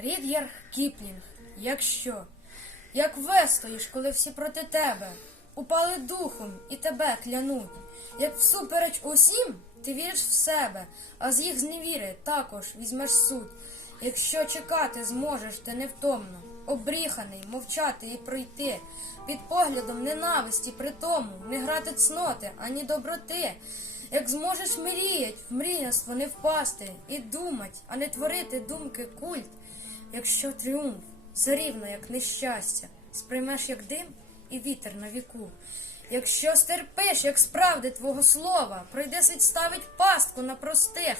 Рід'ярд Кіплінг, якщо, як вестоїш, коли всі проти тебе, упали духом і тебе клянуть, як всупереч усім, ти віриш в себе, а з їх зневіри також візьмеш суд. Якщо чекати зможеш ти невтомно, обріханий, мовчати і пройти, під поглядом ненависті при тому, не грати цноти, ані доброти. Як зможеш мріять, в мрійництво не впасти, і думать, а не творити думки культ, якщо тріумф все рівно, як нещастя, сприймеш як дим і вітер на віку. Якщо стерпиш, як справди твого слова, пройде світ ставить пастку на простих,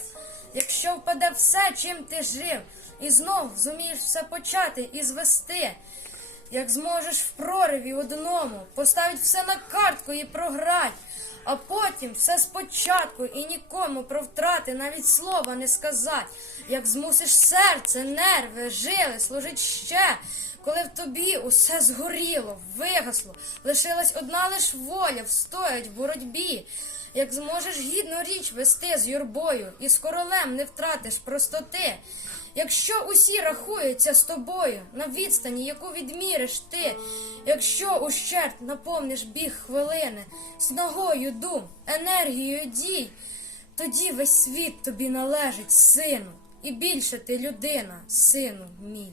якщо впаде все, чим ти жив, і знов зумієш все почати і звести. Як зможеш в прориві одному поставить все на картку і програть, а потім все спочатку і нікому про втрати навіть слова не сказать. Як змусиш серце, нерви, жили служить ще, коли в тобі усе згоріло, вигасло, лишилась одна лиш воля встоять в боротьбі. Як зможеш гідну річ вести з юрбою, і з королем не втратиш простоти. Якщо усі рахуються з тобою на відстані, яку відміриш ти, якщо ущерб наповниш біг хвилини з ногою дум, енергією дій, тоді весь світ тобі належить, сину, і більше ти людина, сину мій.